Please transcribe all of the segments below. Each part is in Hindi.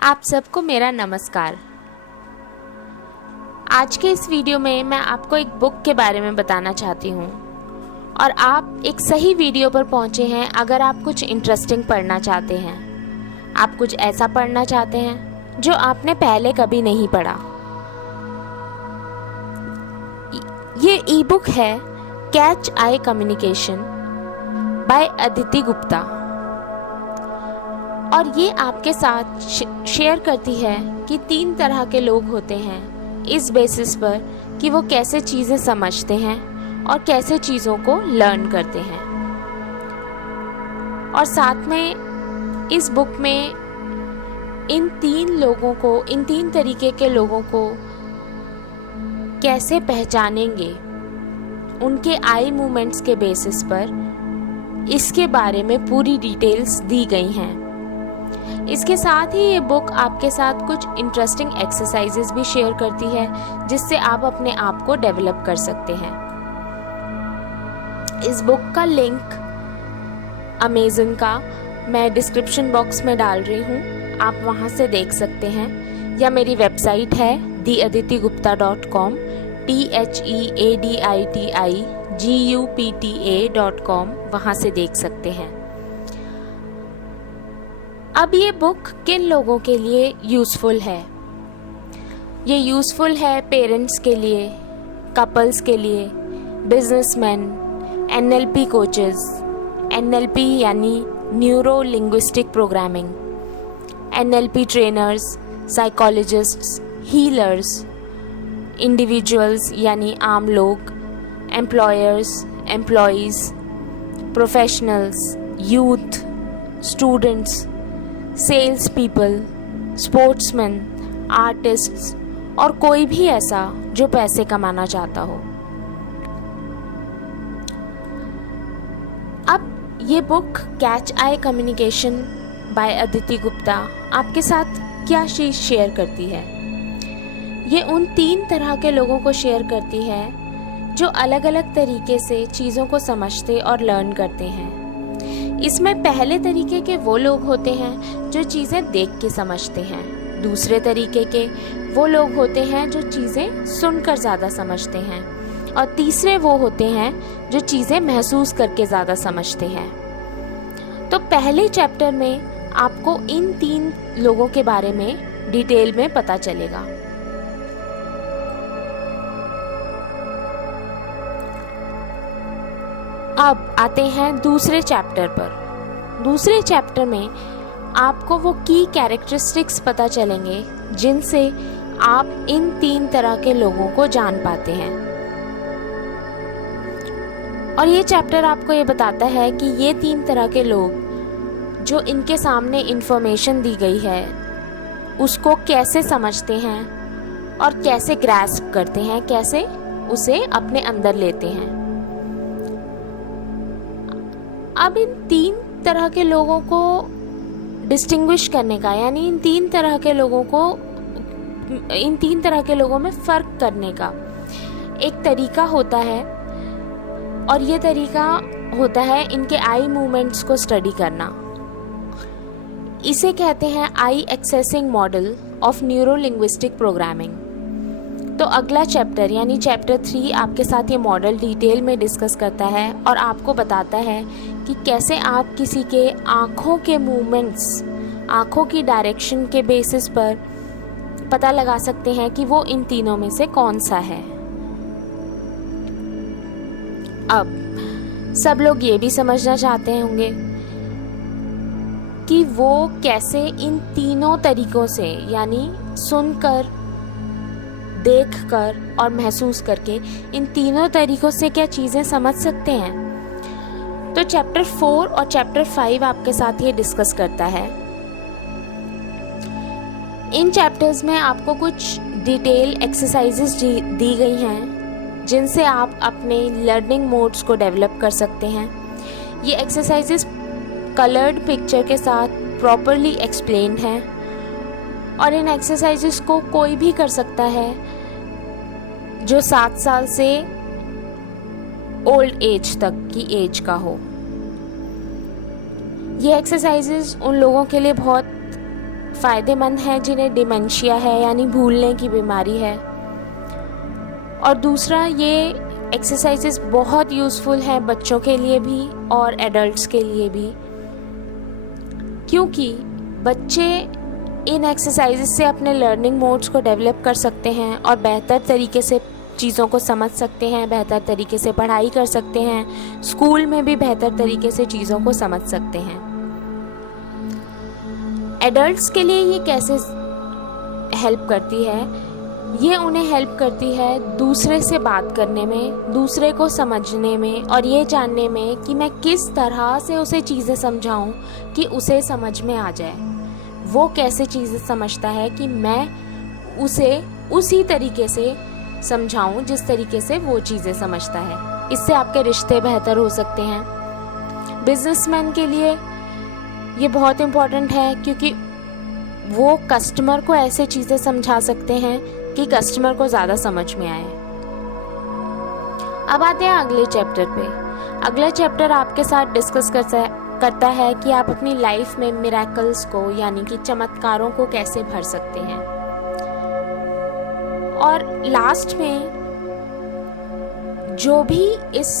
आप सबको मेरा नमस्कार। आज के इस वीडियो में मैं आपको एक बुक के बारे में बताना चाहती हूँ और आप एक सही वीडियो पर पहुँचे हैं अगर आप कुछ इंटरेस्टिंग पढ़ना चाहते हैं। आप कुछ ऐसा पढ़ना चाहते हैं जो आपने पहले कभी नहीं पढ़ा। ये ई बुक है कैच आई कम्युनिकेशन बाय अदिति गुप्ता और ये आपके साथ शेयर करती है कि 3 तरह के लोग होते हैं इस बेसिस पर कि वो कैसे चीज़ें समझते हैं और कैसे चीज़ों को लर्न करते हैं। और साथ में इस बुक में इन 3 तरीके के लोगों को कैसे पहचानेंगे उनके आई मूवमेंट्स के बेसिस पर इसके बारे में पूरी डिटेल्स दी गई हैं। इसके साथ ही ये बुक आपके साथ कुछ इंटरेस्टिंग एक्सरसाइजेस भी शेयर करती है जिससे आप अपने आप को डेवलप कर सकते हैं। इस बुक का लिंक अमेज़न का मैं डिस्क्रिप्शन बॉक्स में डाल रही हूँ, आप वहाँ से देख सकते हैं, या मेरी वेबसाइट है theaditigupta.com theaditigupta.com, वहाँ से देख सकते हैं। अब ये बुक किन लोगों के लिए यूज़फुल है? ये यूज़फुल है पेरेंट्स के लिए, कपल्स के लिए, बिजनेसमैन, NLP कोचेस, NLP यानी neuro linguistic programming, NLP trainers, psychologists, healers, individuals यानी आम लोग, employers, employees, professionals, youth, students, sales people, sportsman, artists और कोई भी ऐसा जो पैसे कमाना चाहता हो। अब ये बुक कैच आई कम्युनिकेशन बाय अदिति गुप्ता आपके साथ क्या चीज़ शेयर करती है? ये उन 3 तरह के लोगों को शेयर करती है जो अलग अलग तरीके से चीज़ों को समझते और लर्न करते हैं। इसमें पहले तरीके के वो लोग होते हैं जो चीज़ें देख के समझते हैं। दूसरे तरीके के वो लोग होते हैं जो चीज़ें सुनकर ज़्यादा समझते हैं। और तीसरे वो होते हैं जो चीज़ें महसूस करके ज़्यादा समझते हैं। तो पहले चैप्टर में आपको इन 3 लोगों के बारे में डिटेल में पता चलेगा। अब आते हैं दूसरे चैप्टर पर। दूसरे चैप्टर में आपको वो की कैरेक्टरिस्टिक्स पता चलेंगे जिनसे आप इन 3 तरह के लोगों को जान पाते हैं। और ये चैप्टर आपको ये बताता है कि ये 3 तरह के लोग जो इनके सामने इंफॉर्मेशन दी गई है उसको कैसे समझते हैं और कैसे ग्रैस्प करते हैं, कैसे उसे अपने अंदर लेते हैं। अब इन 3 तरह के लोगों को डिस्टिंग्विश करने का, यानी इन 3 तरह के लोगों में फ़र्क करने का एक तरीका होता है और ये तरीका होता है इनके आई मूवमेंट्स को स्टडी करना। इसे कहते हैं eye accessing model of neuro linguistic programming. तो अगला चैप्टर यानी चैप्टर 3 आपके साथ ये मॉडल डिटेल में डिस्कस करता है और आपको बताता है कि कैसे आप किसी के आँखों के मूवमेंट्स, आँखों की डायरेक्शन के बेसिस पर पता लगा सकते हैं कि वो इन तीनों में से कौन सा है। अब सब लोग ये भी समझना चाहते होंगे कि वो कैसे इन तीनों तरीकों से, यानी सुनकर, देखकर और महसूस करके, इन तीनों तरीकों से क्या चीज़ें समझ सकते हैं। तो चैप्टर 4 और चैप्टर 5 आपके साथ ये डिस्कस करता है। इन चैप्टर्स में आपको कुछ डिटेल एक्सरसाइजेस दी गई हैं जिनसे आप अपने लर्निंग मोड्स को डेवलप कर सकते हैं। ये एक्सरसाइजेस कलर्ड पिक्चर के साथ प्रॉपरली एक्सप्लेन्ड हैं और इन एक्सरसाइजेस को कोई भी कर सकता है जो 7 साल से ओल्ड एज तक की एज का हो। ये एक्सरसाइजेस उन लोगों के लिए बहुत फ़ायदेमंद हैं जिन्हें डिमेंशिया है यानी भूलने की बीमारी है। और दूसरा, ये एक्सरसाइजेस बहुत यूज़फुल हैं बच्चों के लिए भी और एडल्ट्स के लिए भी, क्योंकि बच्चे इन एक्सरसाइजेस से अपने लर्निंग मोड्स को डेवलप कर सकते हैं और बेहतर तरीके से चीज़ों को समझ सकते हैं, बेहतर तरीके से पढ़ाई कर सकते हैं, स्कूल में भी बेहतर तरीके से चीज़ों को समझ सकते हैं। एडल्ट्स के लिए ये कैसे हेल्प करती है? ये उन्हें हेल्प करती है दूसरे से बात करने में, दूसरे को समझने में और ये जानने में कि मैं किस तरह से उसे चीज़ें समझाऊं कि उसे समझ में आ जाए। वो कैसे चीज़ें समझता है कि मैं उसे उसी तरीके से समझाऊं जिस तरीके से वो चीज़ें समझता है। इससे आपके रिश्ते बेहतर हो सकते हैं। बिजनेसमैन के लिए ये बहुत इम्पोर्टेंट है, क्योंकि वो कस्टमर को ऐसे चीज़ें समझा सकते हैं कि कस्टमर को ज़्यादा समझ में आए। अब आते हैं अगले चैप्टर पे। अगला चैप्टर आपके साथ डिस्कस करता है कि आप अपनी लाइफ में मिरेकल्स को यानी कि चमत्कारों को कैसे भर सकते हैं। और लास्ट में जो भी इस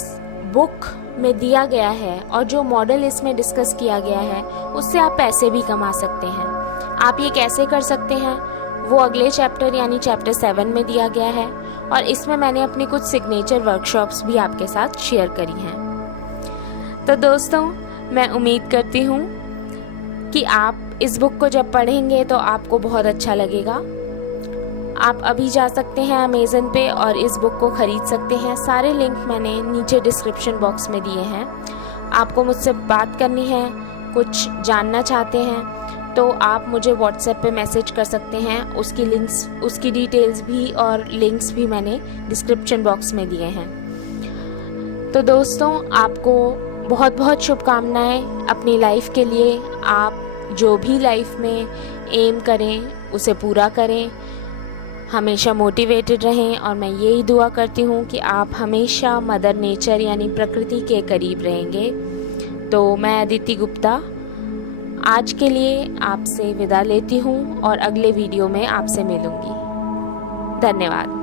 बुक में दिया गया है और जो मॉडल इसमें डिस्कस किया गया है, उससे आप पैसे भी कमा सकते हैं। आप ये कैसे कर सकते हैं वो अगले चैप्टर यानी चैप्टर 7 में दिया गया है, और इसमें मैंने अपनी कुछ सिग्नेचर वर्कशॉप्स भी आपके साथ शेयर करी हैं। तो दोस्तों, मैं उम्मीद करती हूँ कि आप इस बुक को जब पढ़ेंगे तो आपको बहुत अच्छा लगेगा। आप अभी जा सकते हैं अमेज़न पे और इस बुक को ख़रीद सकते हैं। सारे लिंक मैंने नीचे डिस्क्रिप्शन बॉक्स में दिए हैं। आपको मुझसे बात करनी है, कुछ जानना चाहते हैं, तो आप मुझे व्हाट्सएप पे मैसेज कर सकते हैं। उसकी लिंक्स, उसकी डिटेल्स भी और लिंक्स भी मैंने डिस्क्रिप्शन बॉक्स में दिए हैं। तो दोस्तों, आपको बहुत बहुत शुभकामनाएं अपनी लाइफ के लिए। आप जो भी लाइफ में एम करें उसे पूरा करें, हमेशा मोटिवेटेड रहें, और मैं यही दुआ करती हूँ कि आप हमेशा मदर नेचर यानी प्रकृति के करीब रहेंगे। तो मैं अदिति गुप्ता आज के लिए आपसे विदा लेती हूँ और अगले वीडियो में आपसे मिलूँगी। धन्यवाद।